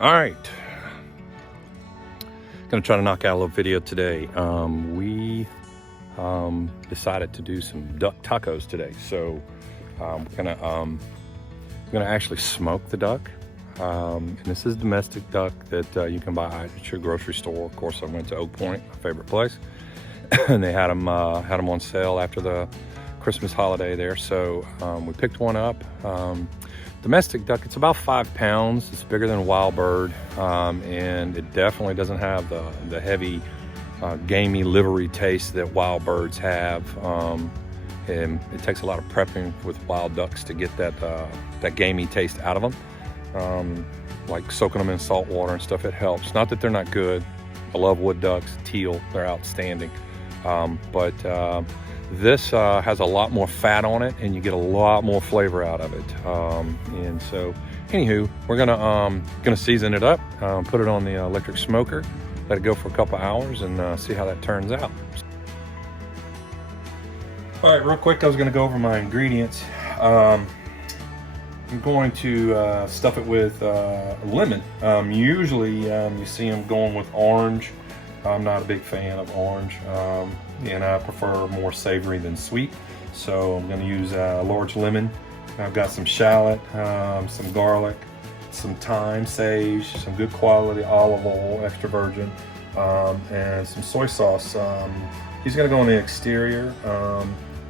All right, gonna try to knock out a little video today. We decided to do some duck tacos today, so I'm gonna actually smoke the duck. And this is domestic duck that you can buy at your grocery store. Of course, I went to Oak Point, my favorite place, and they had them on sale after the Christmas holiday there. So we picked one up. Domestic duck, it's about 5 pounds. It's bigger than a wild bird, and it definitely doesn't have the heavy, gamey, livery taste that wild birds have. And it takes a lot of prepping with wild ducks to get that gamey taste out of them. Like soaking them in salt water and stuff, it helps. Not that they're not good. I love wood ducks, teal, they're outstanding. But this has a lot more fat on it, and you get a lot more flavor out of it. And so, anywho, we're gonna season it up, put it on the electric smoker, let it go for a couple hours, and see how that turns out. All right, real quick, I was gonna go over my ingredients. I'm going to stuff it with lemon. Usually, you see them going with orange. I'm not a big fan of orange, and I prefer more savory than sweet. So I'm going to use a large lemon. I've got some shallot, some garlic, some thyme, sage, some good quality olive oil, extra virgin, and some soy sauce. He's going to go on the exterior.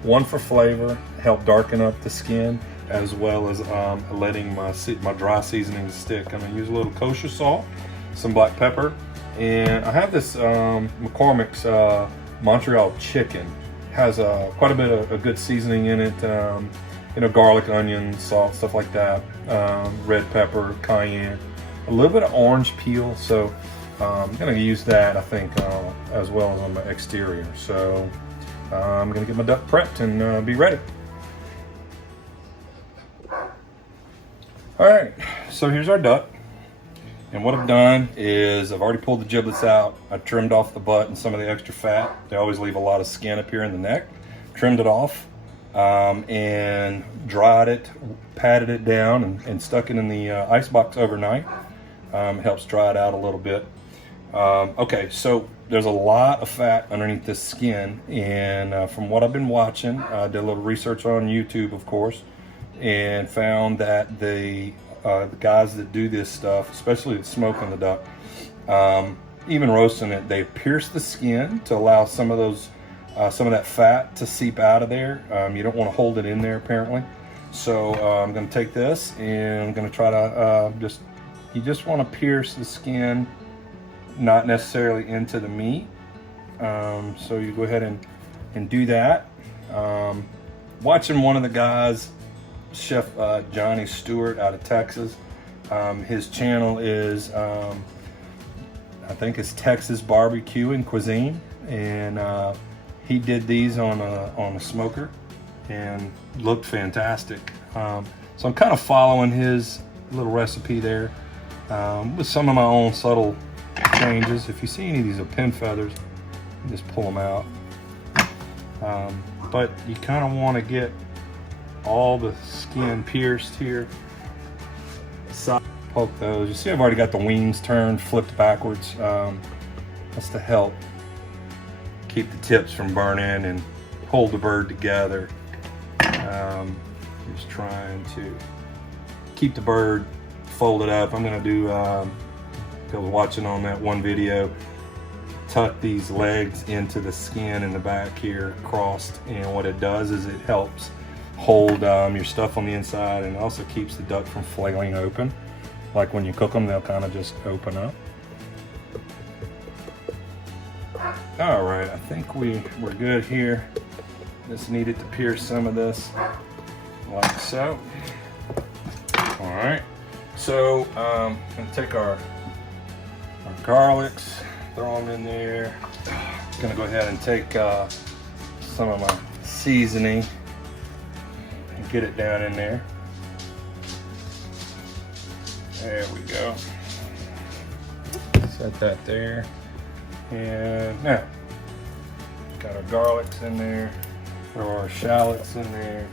One for flavor, help darken up the skin, as well as letting my dry seasoning stick. I'm going to use a little kosher salt, some black pepper. And I have this McCormick's Montreal chicken. Has quite a bit of a good seasoning in it. Garlic, onion, salt, stuff like that. Red pepper, cayenne, a little bit of orange peel. So I'm gonna use that, I think, as well as on the exterior. So I'm gonna get my duck prepped and be ready. All right, so here's our duck. And what I've done is I've already pulled the giblets out. I trimmed off the butt and some of the extra fat. They always leave a lot of skin up here in the neck. Trimmed it off and dried it, patted it down, and stuck it in the ice box overnight. Helps dry it out a little bit. Okay, so there's a lot of fat underneath this skin, and from what I've been watching, I did a little research on YouTube, of course, and found that the guys that do this stuff, especially smoking the duck, even roasting it, they pierce the skin to allow some of that fat to seep out of there. You don't want to hold it in there, apparently. So I'm going to take this and I'm going to try to you just want to pierce the skin, not necessarily into the meat. So you go ahead and do that. Watching one of the guys, Chef Johnny Stewart out of Texas. His channel is, I think it's Texas Barbecue and Cuisine, and he did these on a smoker and looked fantastic. So I'm kind of following his little recipe there with some of my own subtle changes. If you see any of these pin feathers, you just pull them out. But you kind of want to get all the skin pierced here. Poke those. You see I've already got the wings turned, flipped backwards. That's to help keep the tips from burning and hold the bird together. Just trying to keep the bird folded up. I'm gonna do, I was watching on that one video, tuck these legs into the skin in the back here, crossed, and what it does is it helps hold your stuff on the inside, and also keeps the duck from flailing open. Like when you cook them, they'll kind of just open up. All right, I think we're good here. Just needed to pierce some of this, like so. All right, so I'm gonna take our garlics, throw them in there. Gonna go ahead and take some of my seasoning, get it down in there. There we go. Set that there. And now, got our garlics in there, throw our shallots in there,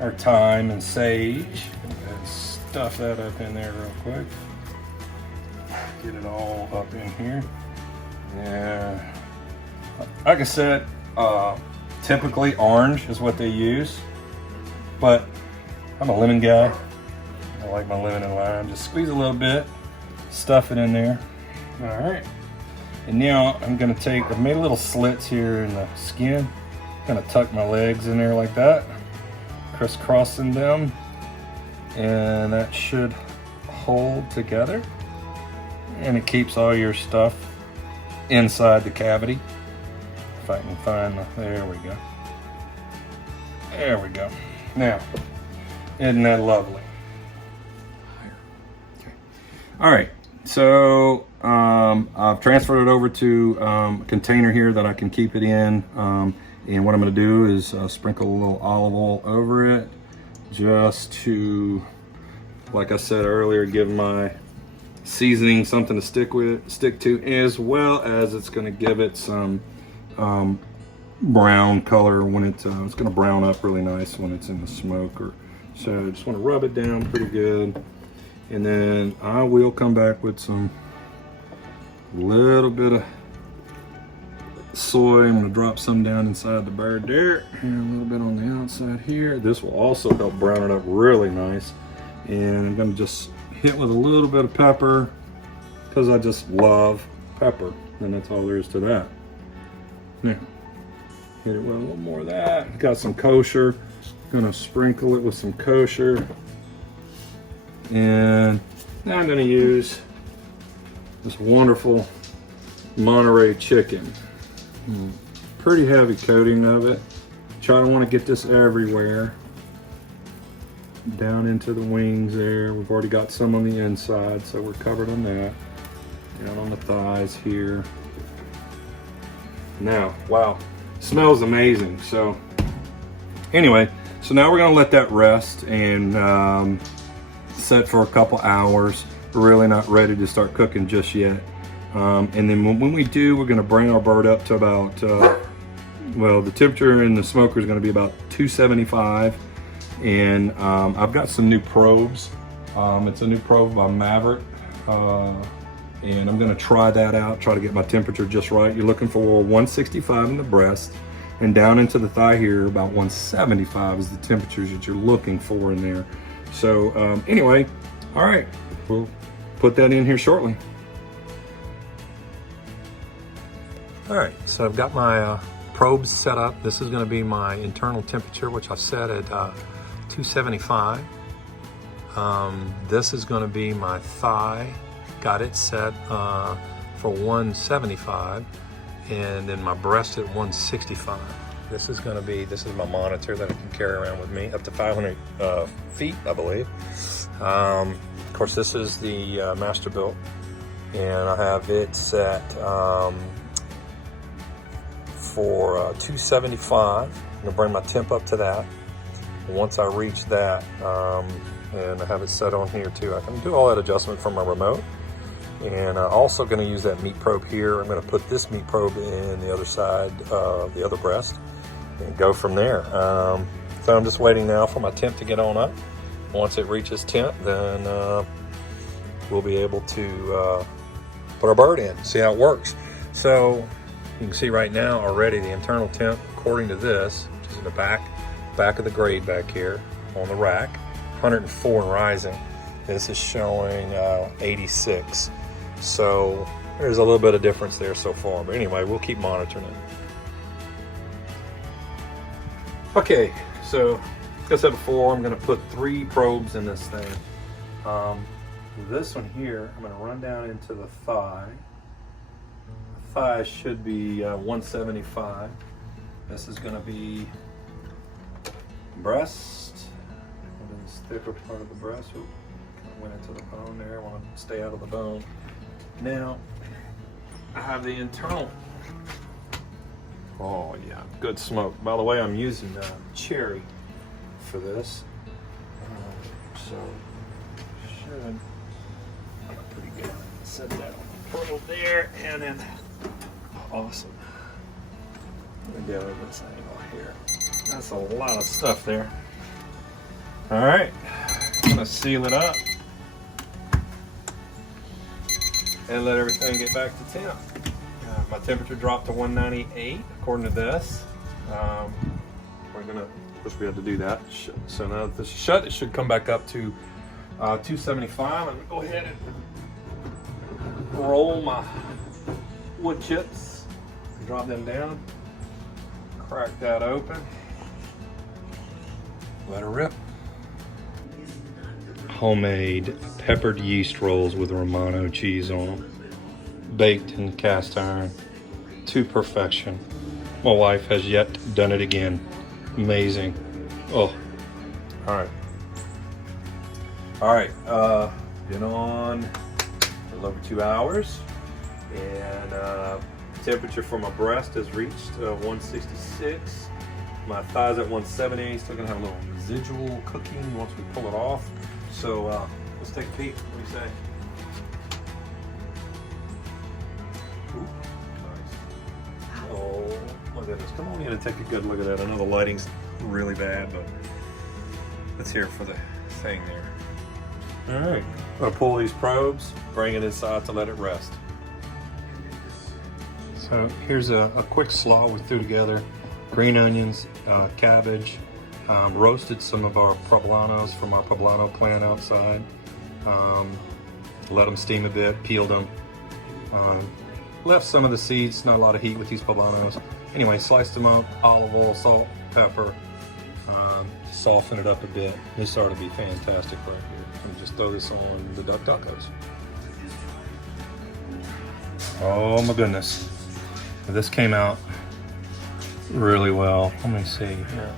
our thyme and sage. Let's stuff that up in there real quick. get it all up in here. Yeah, like I said, typically orange is what they use, but I'm a lemon guy. I like my lemon and lime. Just squeeze a little bit, stuff it in there. All right, and now I'm gonna I've made little slits here in the skin. I'm gonna tuck my legs in there like that, crisscrossing them, and that should hold together, and it keeps all your stuff inside the cavity. If I can find there we go. There we go. Now, isn't that lovely? Okay. All right, so I've transferred it over to a container here that I can keep it in, and what I'm going to do is sprinkle a little olive oil over it, just to, like I said earlier, give my seasoning something to stick to, as well as it's going to give it some brown color when it's going to brown up really nice when it's in the smoker. So I just want to rub it down pretty good, and then I will come back with some little bit of soy. I'm going to drop some down inside the bird there, and a little bit on the outside here. This will also help brown it up really nice. And I'm going to just hit with a little bit of pepper, because I just love pepper, and that's all there is to that. Now, hit it with a little more of that. Got some kosher. Gonna sprinkle it with some kosher, and now I'm gonna use this wonderful Monterey chicken. Pretty heavy coating of it. Try to want to get this everywhere. Down into the wings there. We've already got some on the inside, so we're covered on that. Down on the thighs here. Now, wow, smells amazing. So anyway, so now we're gonna let that rest and set for a couple hours. We're really not ready to start cooking just yet. And then when we do, we're gonna bring our bird up to about, well, the temperature in the smoker is gonna be about 275. And I've got some new probes. It's a new probe by Maverick. And I'm gonna try that out, try to get my temperature just right. You're looking for 165 in the breast, and down into the thigh here, about 175 is the temperatures that you're looking for in there. So anyway, all right, we'll put that in here shortly. All right, so I've got my probes set up. This is gonna be my internal temperature, which I've set at 275. This is gonna be my thigh. Got it set for 175, and then my breast at 165. This is my monitor that I can carry around with me up to 500 feet, I believe. Of course, this is the master built, and I have it set for 275. I'm gonna bring my temp up to that. Once I reach that, and I have it set on here too, I can do all that adjustment from my remote. And I'm also going to use that meat probe here. I'm going to put this meat probe in the other side of the other breast and go from there. So I'm just waiting now for my temp to get on up. Once it reaches temp, then we'll be able to put our bird in, see how it works. So you can see right now already the internal temp, according to this, which is in the back of the grade back here on the rack, 104 and rising. This is showing 86. So there's a little bit of difference there so far, but anyway, we'll keep monitoring it. Okay, so like I said before, I'm gonna put 3 probes in this thing. This one here, I'm gonna run down into the thigh. The thigh should be 175. This is gonna be breast, and this thicker part of the breast. Ooh, kind of went into the bone there. I want to stay out of the bone. Now, I have the internal. Oh yeah, good smoke. By the way, I'm using cherry for this, so should pretty good. Set that on the probe there, and then awesome. Let me go over this angle here. That's a lot of stuff there. All right, I'm gonna seal it up. and let everything get back to temp. My temperature dropped to 198 according to this. We're gonna, of course we had to do that. So now that this is shut, it should come back up to 275. I'm gonna go ahead and roll my wood chips, drop them down, crack that open, let her rip. Homemade peppered yeast rolls with Romano cheese on them, baked in cast iron to perfection. My wife has yet done it again. Amazing. Oh, all right. Been on a little over 2 hours, and temperature for my breast has reached 166. My thighs at 170. Still gonna have a little residual cooking once we pull it off. So let's take a peek. What do you say? Ooh, nice. Oh my goodness! Come on in and take a good look at that. I know the lighting's really bad, but let's hear it for the thing there. All right, I'm gonna pull these probes, bring it inside to let it rest. So here's a quick slaw we threw together: green onions, cabbage. Roasted some of our poblanos from our poblano plant outside. Let them steam a bit, peeled them. Left some of the seeds, not a lot of heat with these poblanos. Anyway, sliced them up, olive oil, salt, pepper, soften it up a bit. This ought to be fantastic right here. And just throw this on the duck tacos. Oh my goodness. This came out really well. Let me see here.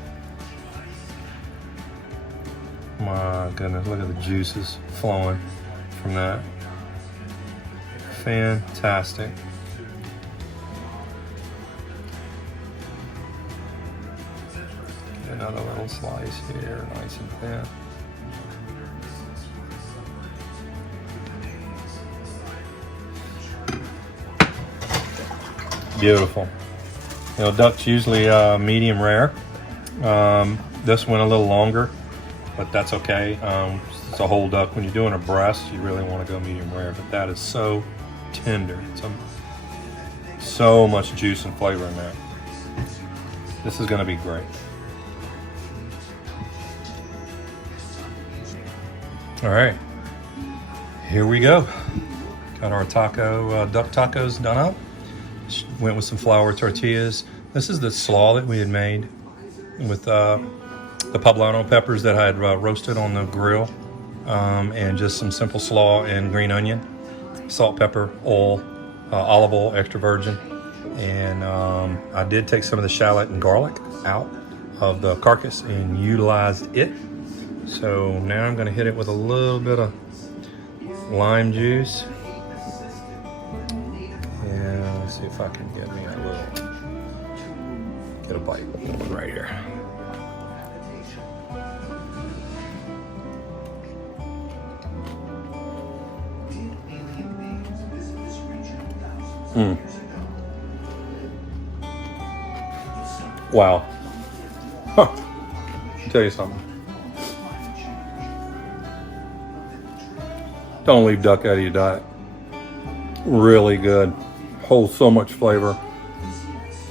My goodness, look at the juices flowing from that. Fantastic. Get another little slice here, nice and thin. Beautiful. You know, duck's usually medium rare. This went a little longer, but that's okay. It's a whole duck. When you're doing a breast, you really want to go medium rare, but that is so tender. It's so much juice and flavor in that. This is going to be great. All right, here we go. Got our taco, duck tacos done up. Went with some flour tortillas. This is the slaw that we had made with the poblano peppers that I had roasted on the grill, and just some simple slaw and green onion, salt, pepper, oil, olive oil, extra virgin. And I did take some of the shallot and garlic out of the carcass and utilize it. So now I'm gonna hit it with a little bit of lime juice. And let's see if I can get me get a bite right here. Wow. Huh. I'll tell you something. Don't leave duck out of your diet. Really good. Holds so much flavor.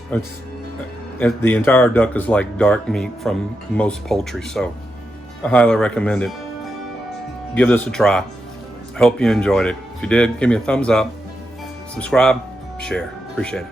The entire duck is like dark meat from most poultry, so I highly recommend it. Give this a try. Hope you enjoyed it. If you did, give me a thumbs up. Subscribe, share. Appreciate it.